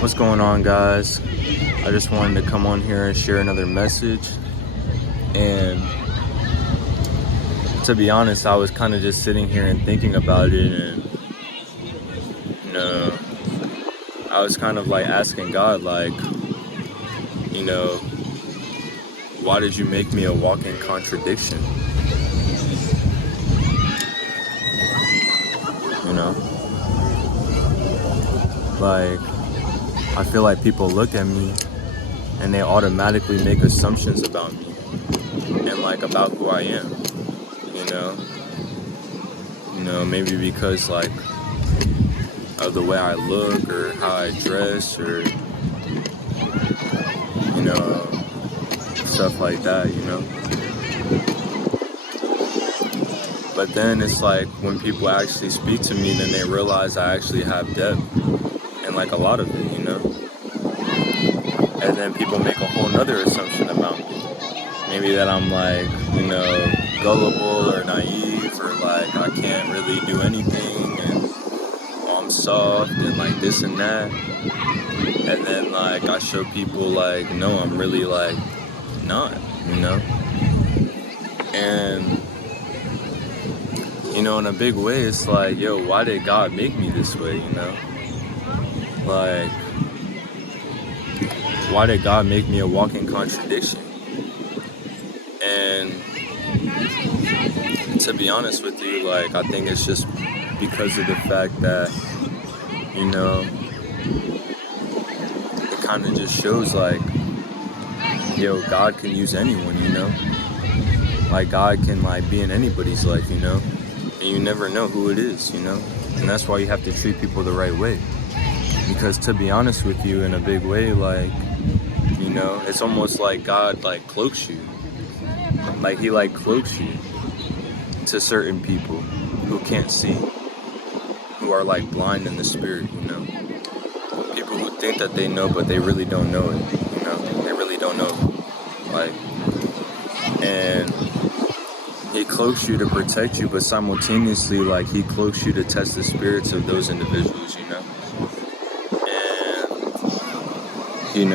What's going on, guys? I just wanted to come on here and share another message. And to be honest, I was kind of just sitting here and thinking about it, and you know, I was kind of like asking God, like, you know, why did you make me a walking contradiction? You know, like, I feel like people look at me and they automatically make assumptions about me and like about who I am, you know, maybe because like of the way I look or how I dress or, stuff like that, But then it's like when people actually speak to me, then they realize I actually have depth and like a lot of it, And then people make a whole nother assumption about me. Maybe that I'm like, gullible or naive or like I can't really do anything and I'm soft and like this and that. And then like I show people like, no, I'm really like not, And in a big way, it's like, yo, why did God make me this way, Like, why did God make me a walking contradiction? And to be honest with you, like, I think it's just because of the fact that, it kind of just shows like, yo, God can use anyone, Like, God can like be in anybody's life, And you never know who it is, And that's why you have to treat people the right way. Because to be honest with you, in a big way, like, it's almost like God like cloaks you. Like he like cloaks you to certain people who can't see, who are like blind in the spirit, People who think that they know, but they really don't know it, They really don't know. Like, and he cloaks you to protect you, but simultaneously, like, he cloaks you to test the spirits of those individuals, And,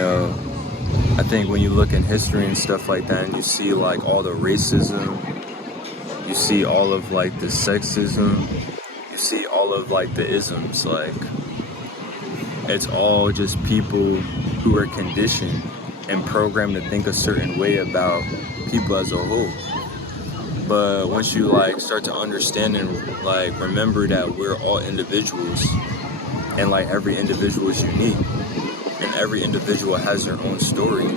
I think when you look in history and stuff like that, and you see, like, all the racism, you see all of, like, the sexism, you see all of, like, the isms, like, it's all just people who are conditioned and programmed to think a certain way about people as a whole. But once you like start to understand and like remember that we're all individuals and like every individual is unique and every individual has their own story,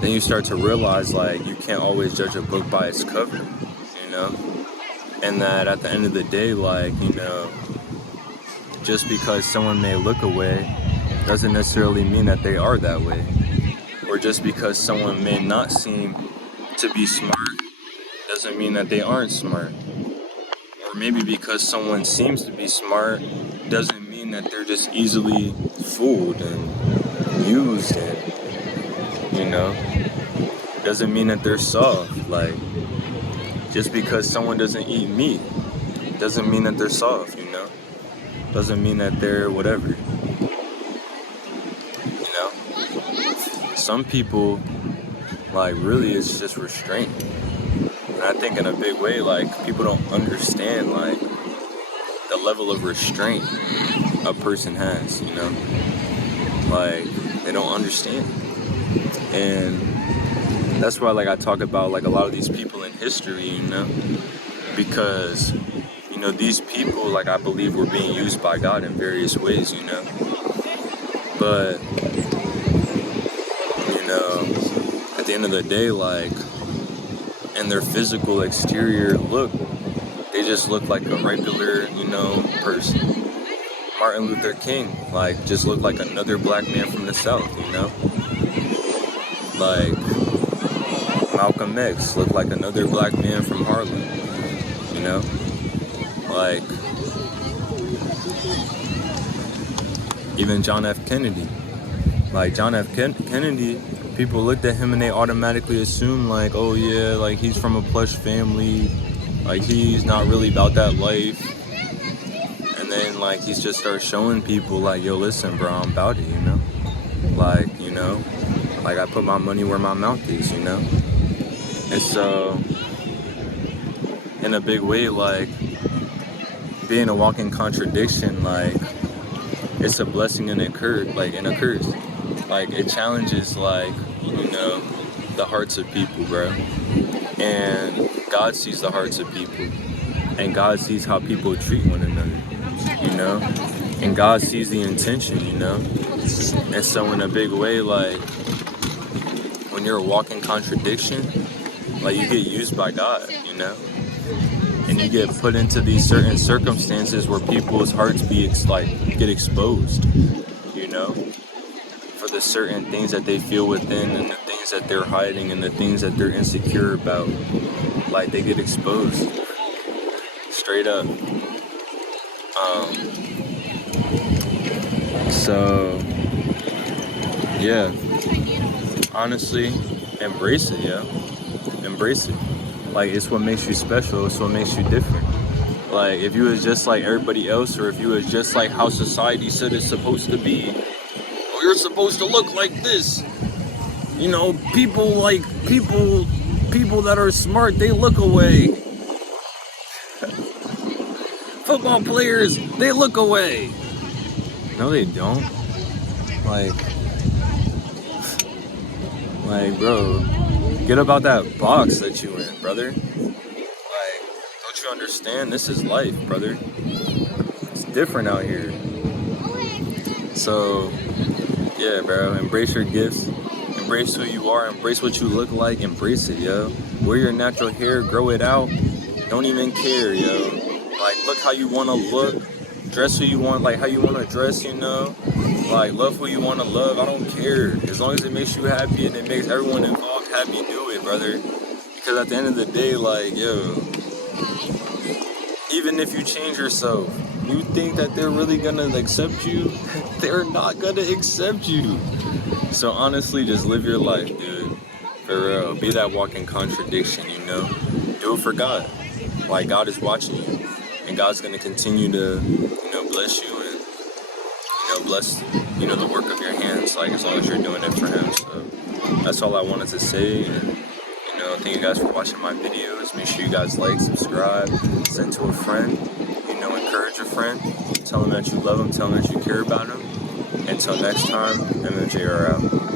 then you start to realize like you can't always judge a book by its cover, And that at the end of the day, like, just because someone may look away doesn't necessarily mean that they are that way. Or just because someone may not seem to be smart doesn't mean that they aren't smart. Or maybe because someone seems to be smart doesn't mean that they're just easily fooled and used and, doesn't mean that they're soft. Like, just because someone doesn't eat meat doesn't mean that they're soft, Doesn't mean that they're whatever. Some people, like, really it's just restraint. And I think in a big way, like, people don't understand, like, the level of restraint a person has, Like, they don't understand. And that's why, like, I talk about, like, a lot of these people in history, Because, these people, like, I believe were being used by God in various ways, But, at the end of the day, like, in their physical exterior look, they just look like a regular, person. Martin Luther King, like, just looked like another black man from the South, Like, Malcolm X looked like another black man from Harlem, Like, even John F. Kennedy. Like, John F. Kennedy, people looked at him and they automatically assumed, like, oh yeah, like, he's from a plush family, like, he's not really about that life. And then, like, he just starts showing people, like, yo, listen, bro, I'm about it, you know? Like, you know? Like, I put my money where my mouth is, you know? And so, in a big way, like, being a walking contradiction, like, it's a blessing and a curse, like, and a curse. Like, it challenges, like, you know, the hearts of people, bro. And God sees the hearts of people. And God sees how people treat one another, you know? And God sees the intention, you know? And so in a big way, like, when you're a walking contradiction, like, you get used by God, you know? And you get put into these certain circumstances where people's hearts get exposed, you know? For the certain things that they feel within and the things that they're hiding and the things that they're insecure about. Like, they get exposed. Straight up. So, yeah. Honestly, embrace it, yeah. Embrace it. Like, it's what makes you special. It's what makes you different. Like, if you was just like everybody else, or if you was just like how society said it's supposed to be, oh, you're supposed to look like this. You know, people that are smart, they look away. Football players, they look away. No, they don't. Like, bro, get about that box that you in, brother. Like, don't you understand? This is life, brother. It's different out here. So, yeah, bro, embrace your gifts. Embrace who you are. Embrace what you look like. Embrace it, yo. Wear your natural hair. Grow it out. Don't even care, yo. Like, look how you want to look. Dress who you want, like how you want to dress, you know? Like, love who you want to love. I don't care. As long as it makes you happy and it makes everyone involved happy, do it, brother. Because at the end of the day, like, yo, even if you change yourself, you think that they're really going to accept you? They're not going to accept you. So honestly, just live your life, dude. For real. Be that walking contradiction, you know? Do it for God. Like, God is watching you. And God's going to continue to, you know, bless you and, you know, bless, you know, the work of your hands, like, as long as you're doing it for Him. So that's all I wanted to say. And, you know, thank you guys for watching my videos. Make sure you guys like, subscribe, send to a friend, you know, encourage a friend. Tell them that you love them, tell them that you care about them. Until next time, MMJR out.